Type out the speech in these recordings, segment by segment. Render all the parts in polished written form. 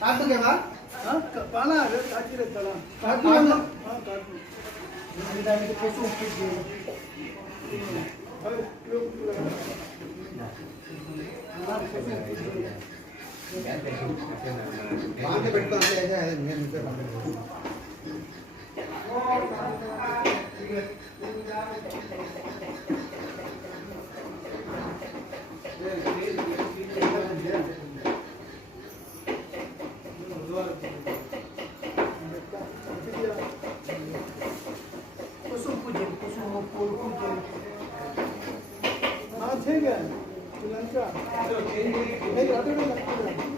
काटू के बाद पाला है काटी रे पाला काटू ना हां काटू इधर के कैसे उठे अरे लोग वहां पे बैठता है ऐसा है मैं नीचे ठीक है लंका नहीं आटे में लगता है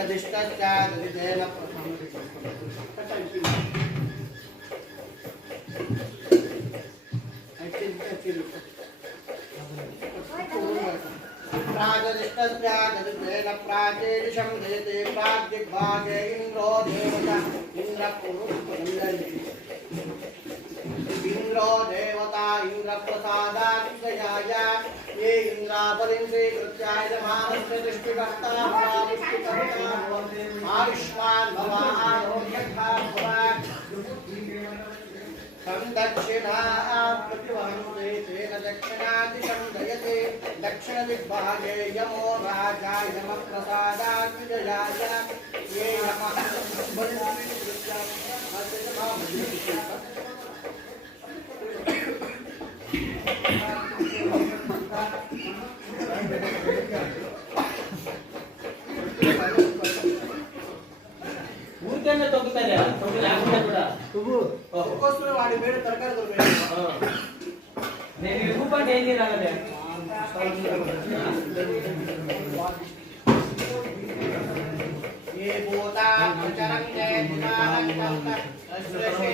प्राचदिष्टस्यादिदेन प्राचदिष्टस्यादिदेन प्राचेदिशं देते प्राग्दिग्भागे इन्द्रो देवता इंद्रो देवता इंद्रप्रसादात् प्रजाय ये इंद्रापरिं स्वीकृत्याय मानस्य दृष्टिकर्ता आयुष्मान् भव आरोग्यथा भव दक्षिणा प्रतिवहन्ते तेन दक्षिणादिशं दयते दक्षिणदिग्भागे यमो राजा यमप्रसादात् विजयाय ये नमः ఊరికన్నా తొక్కుతారా తొక్కి లేకుండా కూడా ఒక్కోసారి వాడి పేరు తరకారి దొరికాయి నేను ఎక్కువ పంట ఏం తినాలి ये भूता प्रचरन्ते दिवानन्तं अश्रशे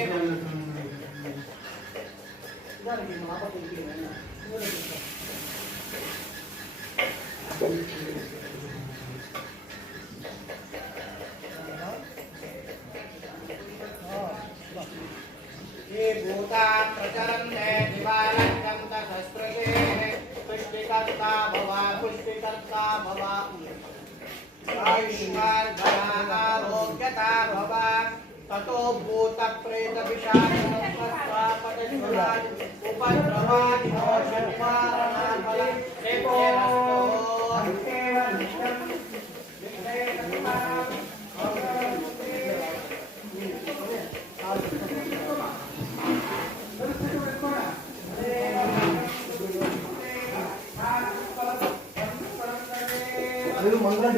ये भूता प्रचरन्ते दिवानन्तं अश्रशे पुष्टिकर्ता भव आयुष्मान भव ततो भूत प्रेत विषादपटस्वरान् उपद्रवादि दोषनिवारणाफलं मंगल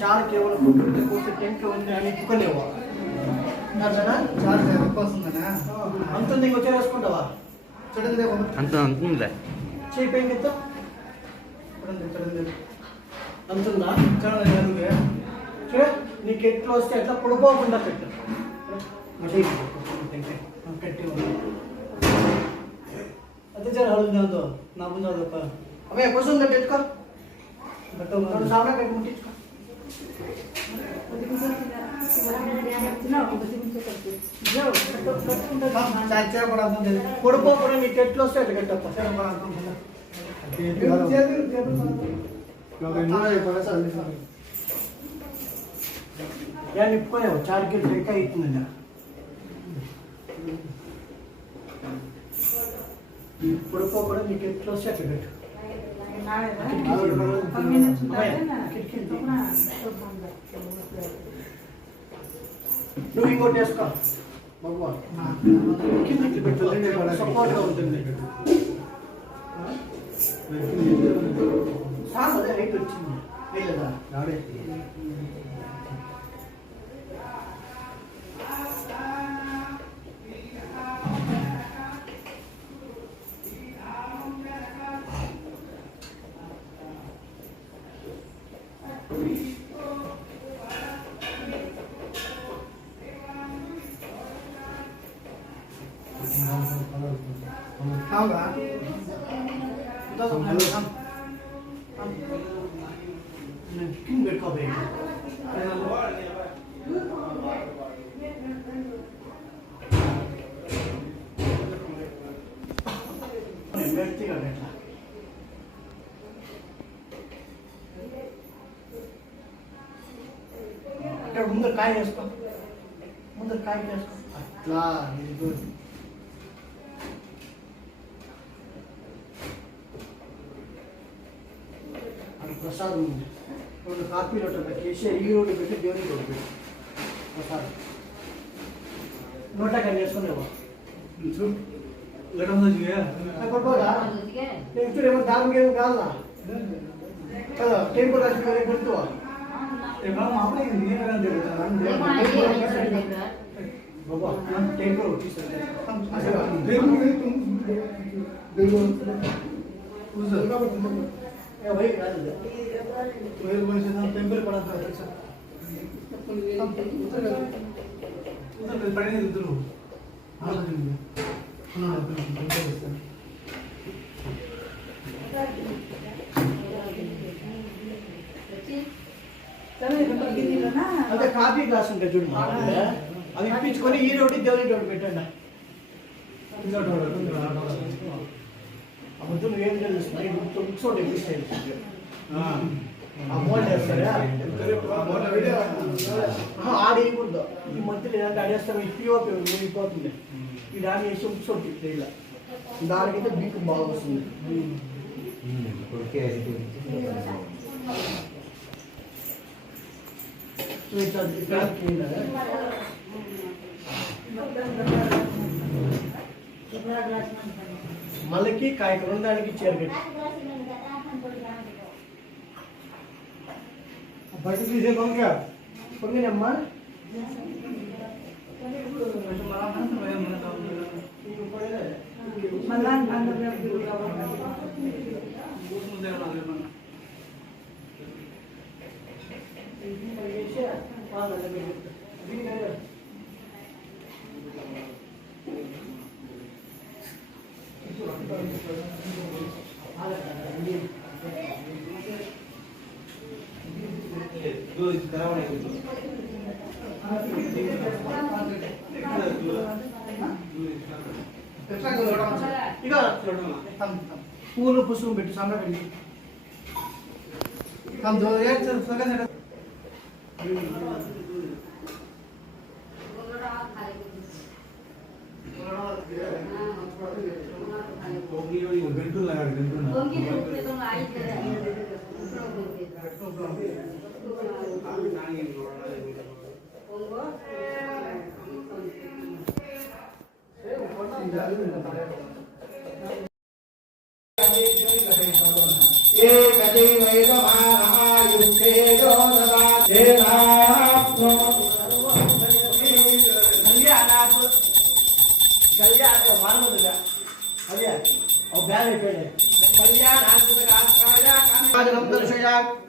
चार केवल टेंट అని ఇప్పుకోలేవా నర్సనా చార్ వస్తుందనా అంత నీకు వచ్చే వేసుకుంటావా చూడండి అంత అంతుందిలే చేయి పైకి ఎత్తు చూడండి అంతుందా చూడండి అదుగే చూడ నీకు ఎట్లా వస్తే ఎట్లా పొడిపోకుండా పెట్టు కట్టి అదే జర హళుందో నా ముందు అవే కూర్చుందా పెట్టుకో బట్ సామనే కట్టి ముట్టించుకో పొడిపోకుండా నీకు ఎట్లా వస్తే అట్లా కట్టప్ప నిప్పుకోలేవు 4 కిలో లెక్క అవుతుందండి పొడిపోకుండా నీకు ఎట్లా వస్తే అట్లా కట్టు నువ్వు ఇంకోటి వేసుకో భగవాన్ సపోర్ట్గా ఉంటుంది అదే రైట్ వచ్చింది లేదా ఇక్కడ ముందర కాయ వేసుకో ముందర కాయ వేసుకో అట్లా प्रसाद काफी लोट केसे ई रोड पे देवनी रोड पे प्रसाद नोटा का नेसुनेवा लडम दिया कोटोला एक्चुअली हम दाम के गालना कदा टेंपो राशि करे गुंतो ए हम आपने नहीं करन दे बाबा हम टेंपो रोटी से हम देखो तुम देखो उस ए भाई गाल दे मेरे को से हम टेंपल पड़ा था अच्छा उधर पड़े नहीं उधर हां हां అదే కాఫీ గ్లాస్ ఉంటే చూడండి అవి ఇప్పించుకొని ఈ రోడ్డు దేవుని రోడ్డు పెట్టండి అప్పుడు నువ్వేం తెలుస్తుంది బుక్స్ ఒకటి ఎక్కిస్తాయి అమౌంట్ వేస్తారా ఆడేయకూడదు ఈ మధ్యలో ఏదంటే ఆడేస్తారు పిఓపి వెళ్ళిపోతుంది ఈ దాన్ని వేసి బుక్స్ ఒకటి ఇలా దానికైతే బీక్ బాగా వస్తుంది మళ్ళీ కాయకరం దానికి చేరగట్టి బయట తీసే పొంగినమ్మా మళ్ళా పూలు పుష్పం పెట్టి సన్న పెట్టి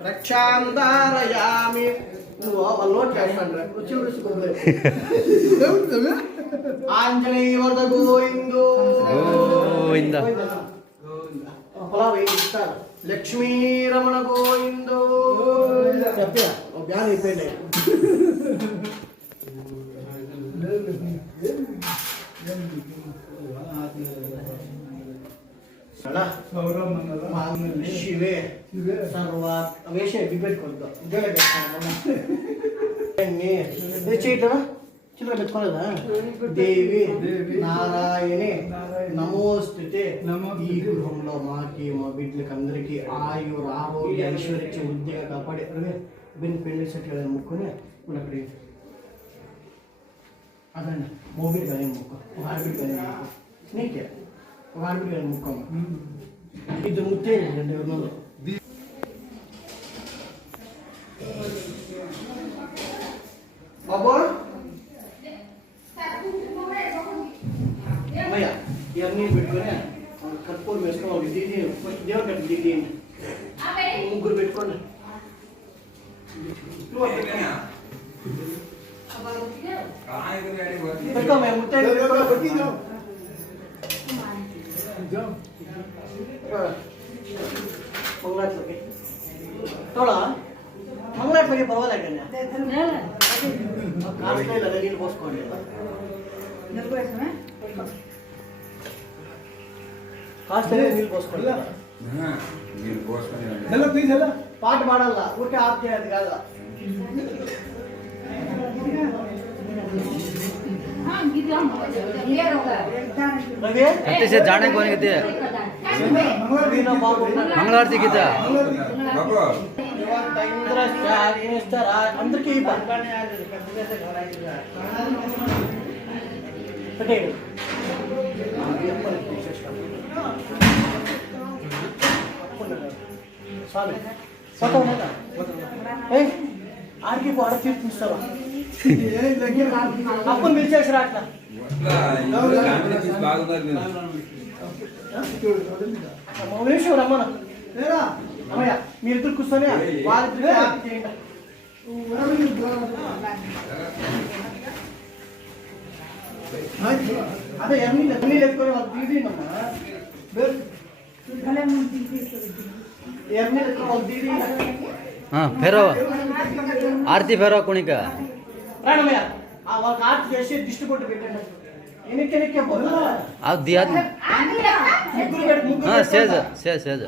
రక్షాంతారయామి నువ్వు వాళ్ళు నోట్ చేస్తాను ఆంజనేయ వరద గోవిందో ఇస్తారు లక్ష్మీ రమణ గోవిందో చెప్పా బ్యాన్ అయిపోయింది ಶಿವೇ ಸರ್ವ ವೇಷ ಬಿಟ್ಕೊಳ್ತು చీట్లనా చిల్లర పెట్టుకోలేదా దేవి నారాయణి నమోస్తుతే ఈ గృహంలో మాకి మా బిడ్డలకి అందరికీ ఆయుర ఆరోగ్య ఐశ్వర్య వృద్ధిగా కాపాడే బిన్ పెళ్లి సెట్ ముక్కుని ఇప్పుడు అక్కడ అదండి మోబిల్ కానీ ముక్కు ఒక ఆడబిడ్డ కానీ ముక్కు నీకే ఒక ఆడబిడ్డ కానీ ముక్కమ్మ ఇద్దరు ముత్తే రెండు ఎవరిలో బాబా అమ్మయ్య ఇవన్నీ పెట్టుకొని కర్పూరం వేసుకోవాలి దిగి దేవుడు కట్టి దిగి ముగ్గురు పెట్టుకోండి పెట్టుకోమే ముట్టే మంగళాట్లకి తోడా మంగళాట్లకి పర్వాలేకన్నా కాస్ట్లో నీళ్ళు పోసుకోండి కాస్ట్లో నీళ్ళు పోసుకోండి పాట పాడాలా ఊరికే ఆఫ్ చేయాలి కాదా जाने कौन कहते हैं मंगलारती गीता अंदर की ఆడికి ఆడ తీర్పిస్తావా అప్పుడు పిలిచేసి రాట్లా మౌనేశ్వర రమ్మన అమ్మయ్య మీరిద్దరు కూర్చొని వాళ్ళిద్దరు చేయండి అదే ఎన్ని ఎత్తుకొని వాళ్ళు తీయమ్మా ఎన్ని ఎత్తుకొని వాళ్ళు తీయ फेरो आरती फेरो कोणी का రాణమయ్య ఆ వాళ్ళకి ఆర్ట్ చేసి దిష్టి కొట్టు పెట్టండి ఎనికెనికే పోలా आ दिया ముగ్గురు పెట్టి ముగ్గురు हां सेज सेज सेज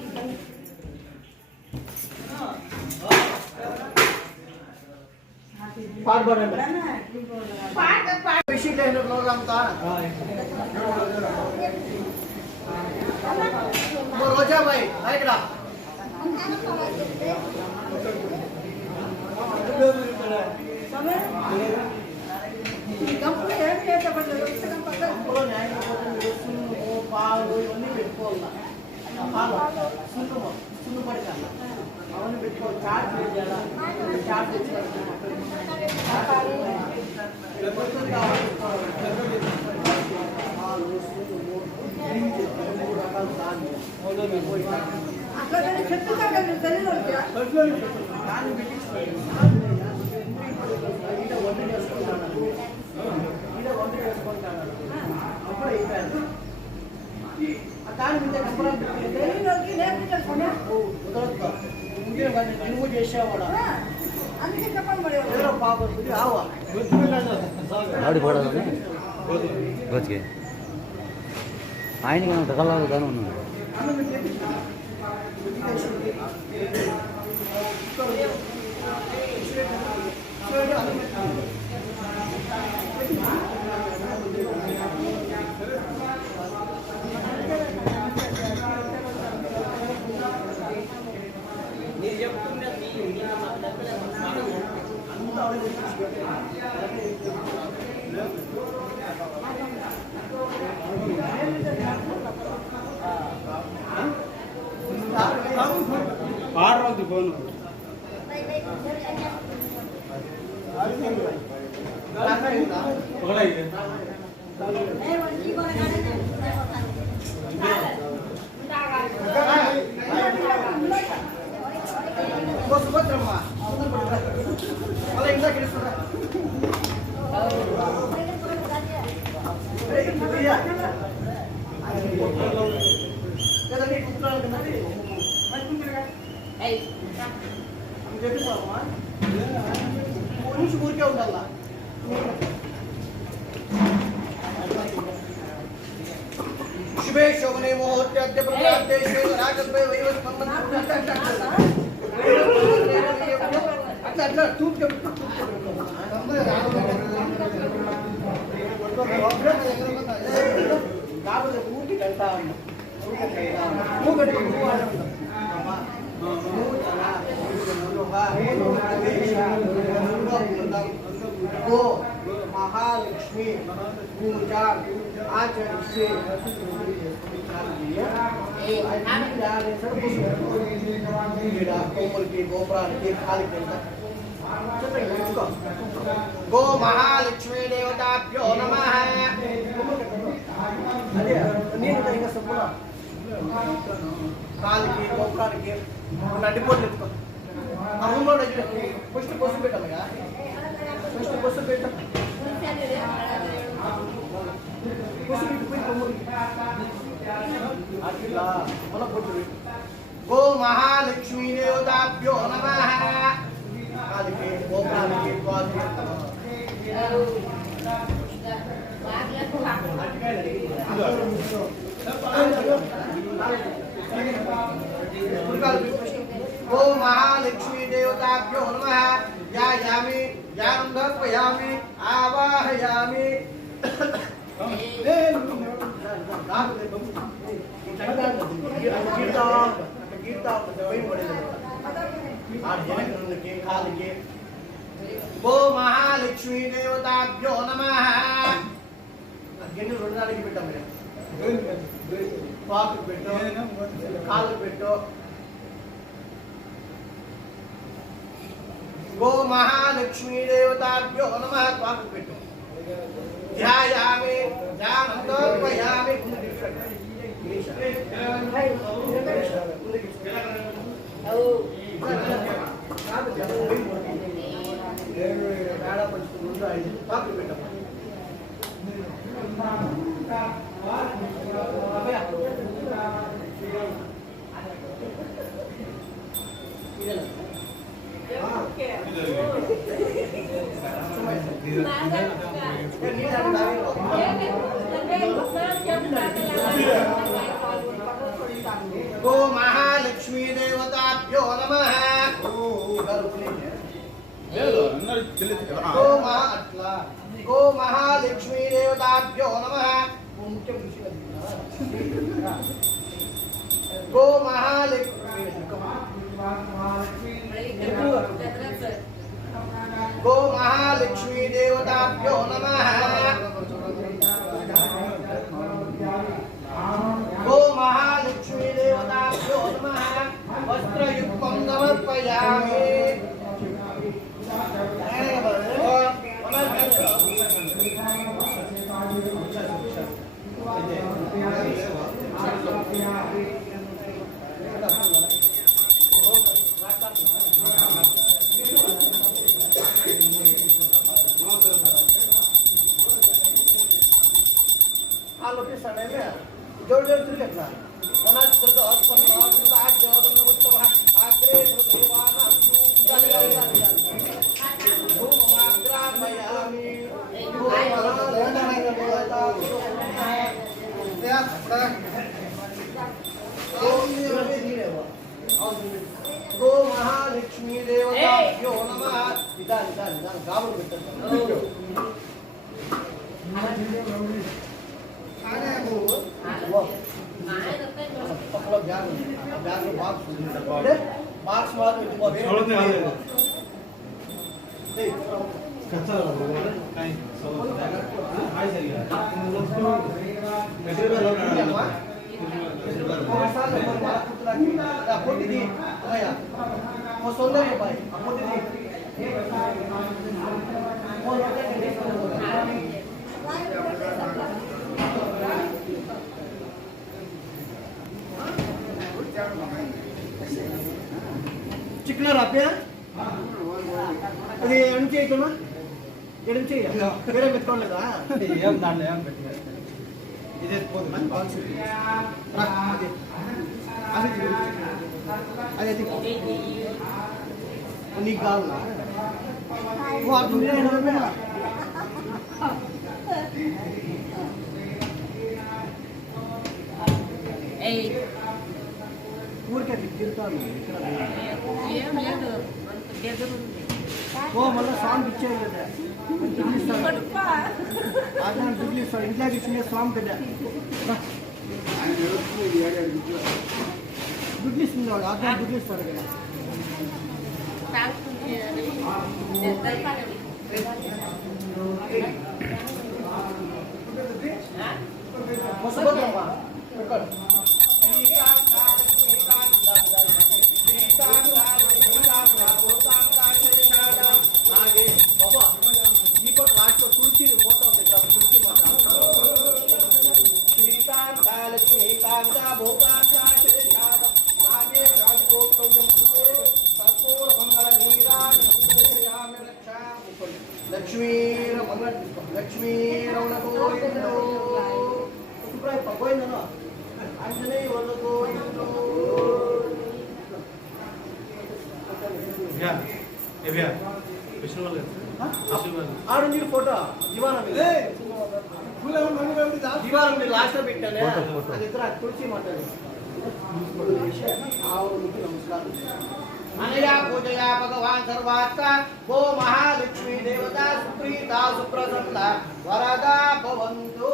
పాట పాడండి పాట విషయం లేదు రోజంతా రోజా భాయ్ ఇక్కడ పాలు ఇవన్నీ పెట్టుకోవాలి సున్ను పడకాల అవన్నీ పెట్టుకోవాలి చాట్ చేయాలా చాట్ చెప్తా వంట వేసుకుంటాను అప్పుడు అయిపోయాను దాని మీద నువ్వు చేసేవాడు పాప ఆవా రోజుకి ఆయనకి టకలాగానే ఉన్నాడు ఆర్డర్ ఫోన్ సుభద్రమ్మ అలా ఇందాక చెప్పిస్తావమ్మా నుంచి ఊరికే ఉండాలా శుభే శోభనే ముహూర్తే అద్య ప్రత్యాతే రాజద్వయ వైవస్ అట్లా అట్లా తూర్పు కాబట్టి ఊరికి వెళ్తా ఉన్నాం गो महालक्ष्मी पूजा आचरिष्ये कोमल के गोपरा के खाली गो महालक्ष्मी देवताभ्यो नमः अरे నేను ఇంకా సపోన కాలికి గోపురానికి నడిపోట్లు ఎత్తుకో ఆ రూమ్లో ఫస్ట్ బస్సు పెట్టామయ్యా ఫస్ట్ బస్సు పెట్టాం బస్సు పెట్టిపోయి కొమ్ముడి అట్లా మన బొట్టు పెట్టు గో మహాలక్ష్మీ దేవతాభ్యో నమః కాలికి గోపురానికి गो महालक्ष्मी देवताभ्यो नमः ध्यायामि ध्यानं दर्पयामि आवाहयामि गो महालक्ष्मी देवताभ्यो नमः గిన్నె రెండు నాలుగు పెట్టాం పాకు పెట్టు కాలు పెట్టు गो महालक्ष्मी देवताभ्यो नमः पाकु పెట్టు ధ్యాయామి ధ్యానం దర్పయామి పాకు పెట్టు गो महालक्ष्मी देवताभ्यो नमः गो महालक्ष्मी देवताभ्यो नमः गो महालक्ष्मी गो महालक्ष्मी देवताभ्यो नमः गो महालक्ष्मी देवताभ्यो नमः वस्त्रयुक्तं समर्पयामि గాబులు పెట్టారు పక్కలో బ్యాగ్ ఉంది ఆ బ్యాగ్లో బాక్స్ ఉంది అంటే బాక్స్ వాళ్ళు పొట్టిది సొందరి అబ్బాయి పొట్టిది చికెన్ రాపే అది ఎడం చేయటమా ఎడం చేయ వేరే పెట్టుకోలేదా ఏం దాంట్లో ఏం పెట్టినారు ఇదే పోదు అదే నీకు కావాలా వాళ్ళు ఊరికే తిరుగుతాను ఇక్కడ ఓ మళ్ళీ స్వామికి ఇచ్చేది కదా దుడ్లు ఇస్తాడు అదే దుడ్లు ఇస్తాడు ఇంట్లోకి ఇచ్చిన స్వామి కదా దుడ్లు ఇస్తుంది వాడు అదే దుడ్లు ఇస్తాడు కదా మొసబోతమ్మా దీపక్ లాస్ట్ తులసి పోతా ఉంది తులసి శ్రీకాంత లక్ష్మీకాంత భోగాంత నాగే రాజగోత్రం కర్పూర మంగళ నీరాజయామి రక్షా లక్ష్మీర మంగళ లక్ష్మీరమణ గోవిందో పోయిందనో ఆంజనేయ వల్ల గోవిందో ఆడు మీరు ఫోటో జీవానం జీవానం మీరు లాస్ట్ లో పెట్టానే అది ఇద్దరు తులసి మాట్లాడి నమస్కారం అనయా పూజయా భగవాన్ సర్వాత్మ గో మహాలక్ష్మీ దేవత సుప్రీత సుప్రసన్న వరదా భవంతు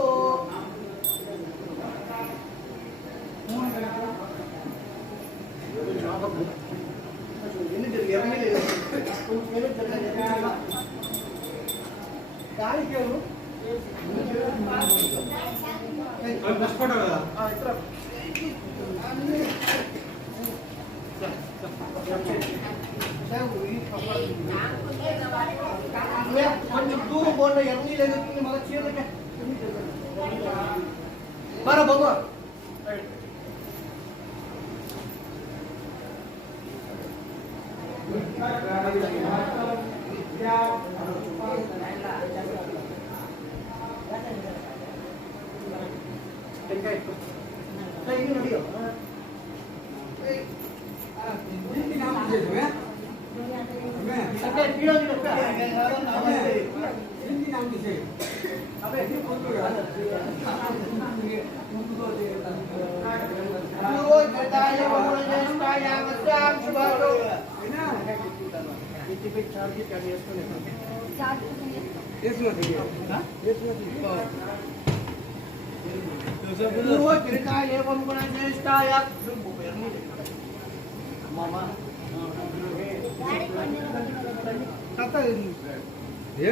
కొంచెం దూరం పోండి ఎన్ని లేదు మన చీరలకే బరా బాబు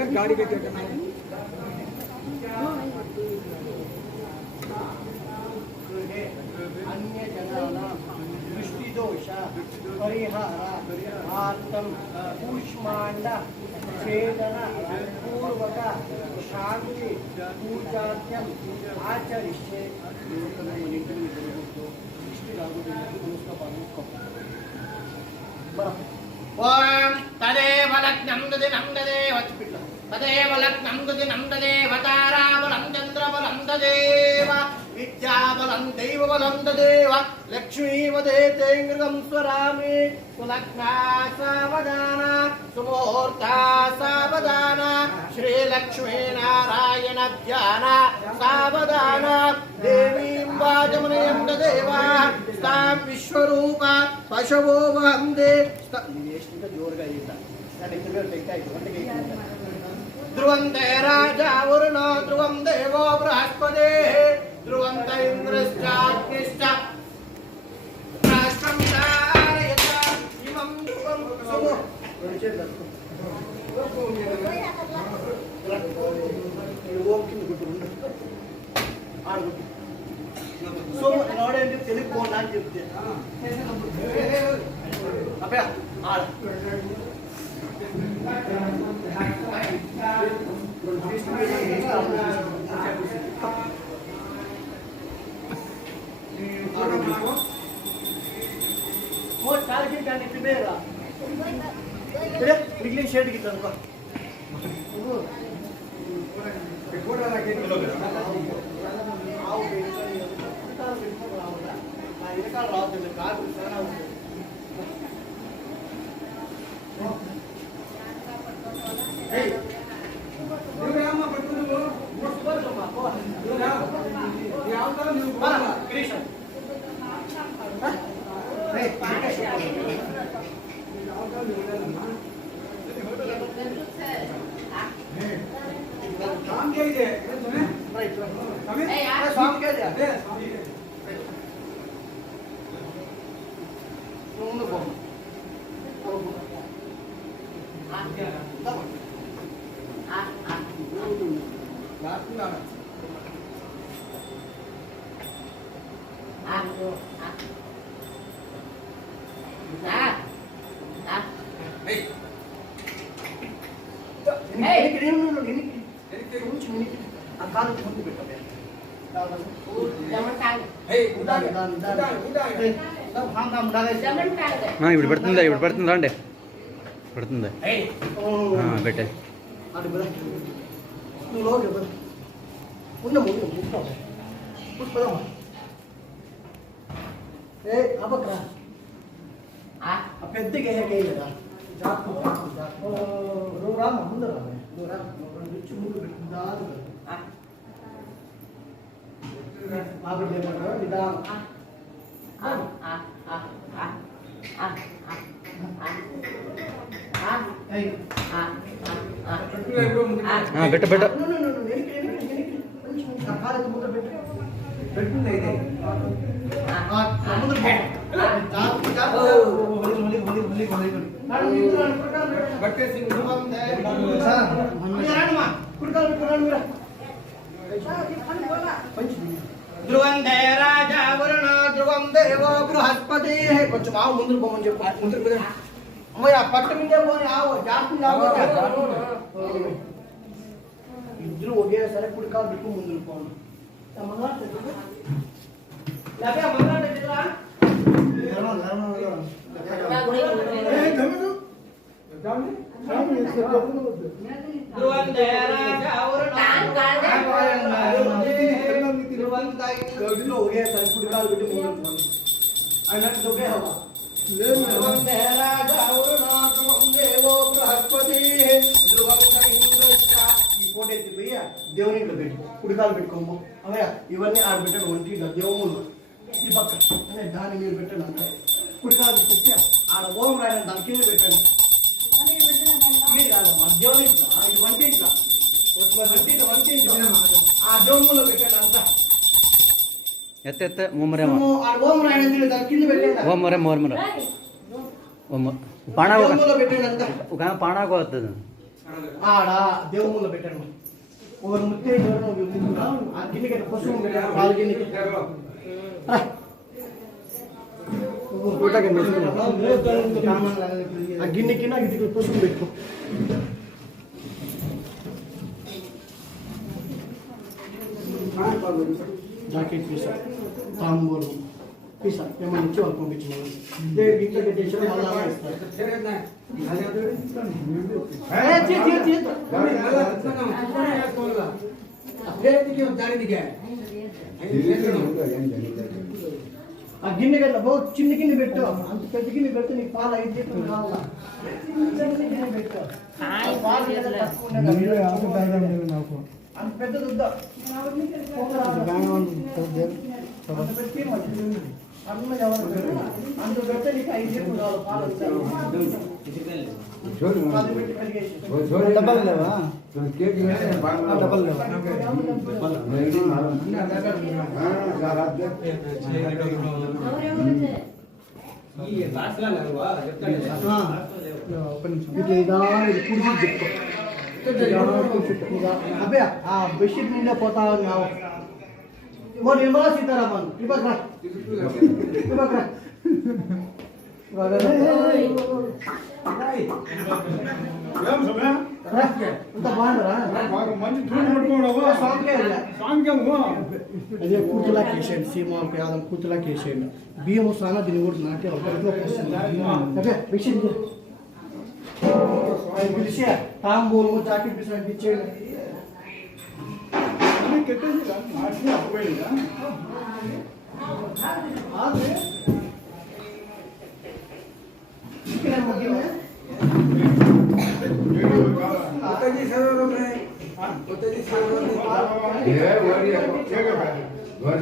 गाड़ी के अन्य जनानां दृष्टिदोष परिहारार्थं कूष्माण्ड छेदन पूर्वक शांति पूजार्थम् आचरिष्ये ओम तदेव लग्नं ददिनं ददेव तदेव लग्नं ददिनं ददेव ताराबलं चन्द्रबलं ददेव विद्याबलं दैवबलं ददेव लक्ष्मीवदेते मृगं स्वरामे सुलग्ना सावधान सुमुहूर्ता सावधान श्रीलक्ष्मीनारायण ध्यान सावधान देवीं वाजमनयं ददेव स्तां विश्वरूप पशवो वहन्ते जोरगा ध्रुवन्ते राजा वरुणो ध्रुवं देवो बृहस्पतिः ध्रुवन्त इन्द्रश्चाग्निश्च राष्ट्रं धारयत इमं ध्रुवं सुमो సో నోడేంటి తెలుగు నాకు చెప్తే అబ్బా ఆడ మోర్ కాలికి కానీ తిబేరా మిగిలిన షేడ్ కి తనుకో ఇప్పుడు పెడుతుందా అండి పెడుతుందా పెట్టే పెద్దగా నువ్వు రామ్మా ముందు రా నువ్వు రా ముందు పెట్టిందా పెట్ట పెట్ట ధ్రువంతే రాజా వరుణ ధ్రువం దేవో బృహస్పతి కొంచెం ఆవు ముందుకు పోమని చెప్పు ముందుకు అమ్మయ్య పట్టు మీదే పోని ఆవు జాగ్రత్త ఇద్దరు ఒకేసారి కుడికాలు పెట్టుకు ముందుకు పోను ఒకేసారి కుడికాలు పెట్టి ముందుకు పోను అన్నట్టు దొబ్బే హవా దేవుని ఇంట్లో పెట్టి కుడికాలు పెట్టుకోము అవయ్య ఇవన్నీ ఆడ పెట్టండి ఒంటి దేవుళ్ళు ఈ పక్క దాన్ని మీరు పెట్టండి అంతే కుడికాలు పెట్టి ఆడ ఓం రాయడం దాని కింద పెట్టండి మీరు కాదమ్మా దేవుని ఇంట్లో ఇది వంటి ఇంట్లో వంటి ఇంట్లో ఆ దేవుళ్ళలో పెట్టండి అంతా ఎత్త ముమ్మరేమో ఓం రాయడం దాని కింద పెట్టండి ఓమరే మోరమర పాణా పెట్టండి అంతా ఒక పాణాకు వస్తుంది ఆడ దేవుళ్ళలో పెట్టండి ఒక ముత్తే ఆ గిన్నెకి పసుపు పెట్టండి పాలు గిన్నెకి ఆ గిన్నెకి నాకు ఇది పసుపు పెట్టుకో జాకెట్ పీసా తాంబూలం పీసా ఏమైనా ఇచ్చి వాళ్ళు పంపించినాను ఇంట్లో పెట్టేసి మళ్ళా ఇస్తారు ఆ గిన్నె కదా బాబు చిన్న గిన్నె పెట్టు అంత పెద్ద గిన్నె పెడితే నీకు పాలు 5 లీటర్లు కావాలా చిన్న గిన్నె పెట్టు అంత పెద్దది వద్దా అన్న ఎవరు అంత పెడితే నీకు 5 చెప్పు కావాలి పాలు వస్తాయి 10 పెట్టి కలిగేసి డబ్బల్ లేవా డబ్బల్ లేవా ఈ బాస్లా నరువా చెప్తాను ఇది ఇది కుర్చీ చెప్తా అబ్బే ఆ బెడ్షీట్ నిండా పోతా ఉన్నావు మో నిర్మలా సీతారామన్ ఇవ్వకరా ఇంత బాగుందరా అదే కూతులా కేసేయండి సీమాకు యాదం కూతులా కేసేయండి బియ్యం వస్తానా దీన్ని కూడా నాకే ఒకరిలోకి వస్తుంది అదే బెడ్షీట్ పిలిచి తాంబూలము జాకెట్ పిలిచి ఇచ్చేయండి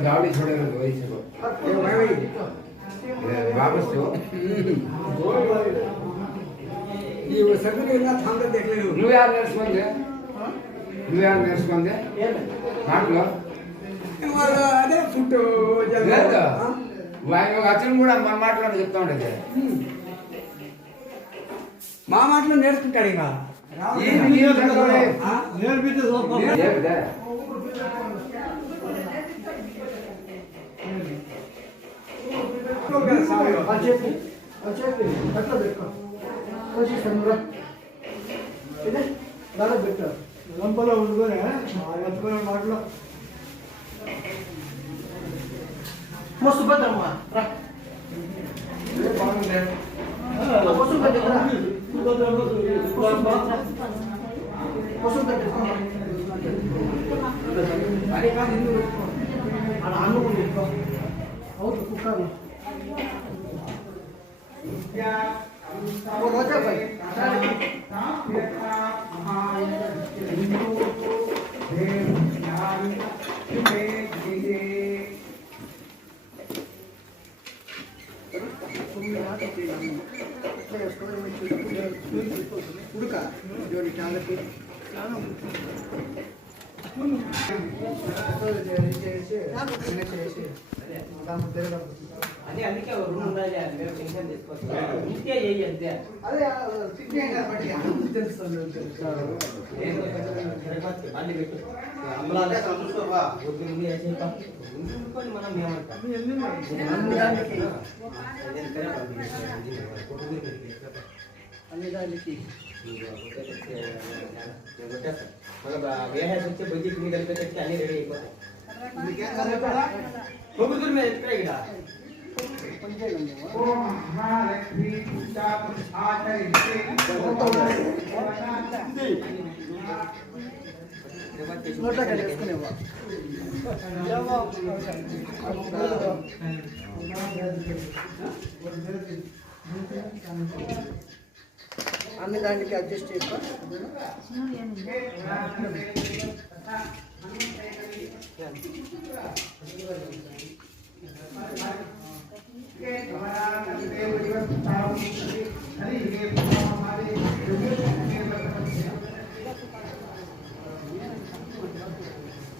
गाड़ी छोड़े वही छो वापस छो ಈ ಸಗಣಿ ಎಲ್ಲ ಥಾಂಗ देखले न्यू ईयर नर्स ಬಂದೆ ಮಾಡ್ಲೋ ಇವಾಗ ಅದೇ ಫುಡ್ లేదు వాయి అచ్చం కూడా మన మాటలు చెప్తా ఉండేది మా మాటలు నేర్చుకుంటాడు ఇంకా నేర్పితే చెప్పి అట్లా పెట్టుకో వచ్చి సంద్రా ఇదే దాని పెట్టారు లంపలో ఉండుకొని లంపలో మాటలో మస్తు భద్రమ్మా రా బాగుంది మస్తు భద్రమ్మా మస్తు భద్రమ్మా అరే కాదు ఇందు అలా అనుకుంది అవును కుక్కలు रोजा भाई उड़का जो निकाल के అదే అందుకే ఒక రూమ్ ఉండాలి అది మేము టెన్షన్ తీసుకోవచ్చు ఇంతే చేయి అంతే అదే సిగ్నేచర్ బట్టి తెలుస్తుంది మళ్ళీ పెట్టు అమలాలే చూసుకోవా వద్దు నుండి వేసేపా ఉంచుకొని మనం ఏమంటాం అన్ని దానికి వేరే వచ్చే బడ్జెట్ మీద కలిపేసి అన్ని రెడీ అయిపోతాయి ఇందుకే కరెక్టా ప్రభుత్వం మీద ఎక్కడ ఇక్కడ నోట్ల కట్టేసుకునేవా అన్ని దానికి అడ్జస్ట్ చేసుకో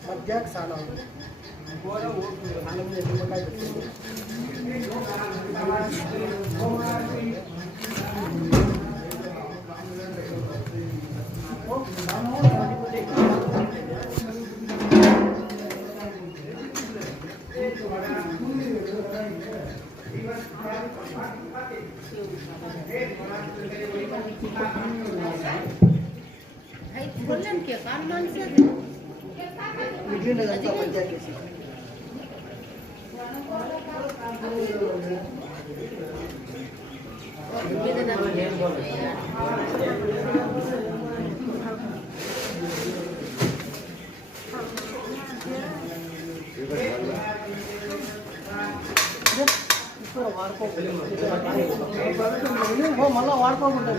మధ్యాహ్నం సానా అన్నం నిమ్మకాయ बोलना क्या काम मान से मिठीन रंगा पंचायत कैसे మళ్ళా వాడుకోకుండా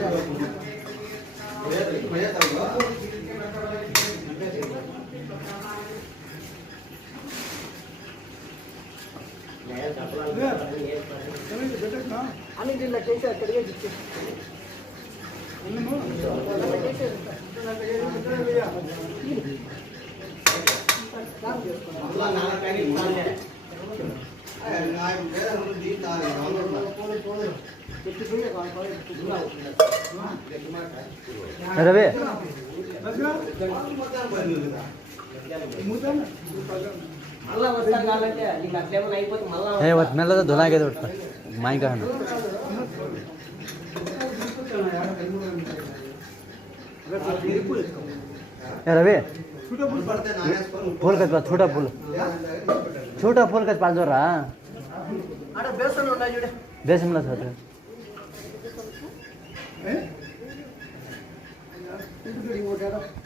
పెట్టేస్తున్నా అన్ని దీంట్లో చేసి అక్కడికే ఇచ్చి రవి మళ్ళా వస్తారు కాబట్టి నీకు అట్లేమన్నా అయిపోతే మళ్ళా ఏ వద్దు మెల్లగా దులాగేది పెడతా మా ఇంకా ఏ రవి फूल का छोटा फूल का पाल जो रहा ఆడ బేసన్ ఉన్నాయి చూడే बेसन ला साथ ఇంటికి ఒకటి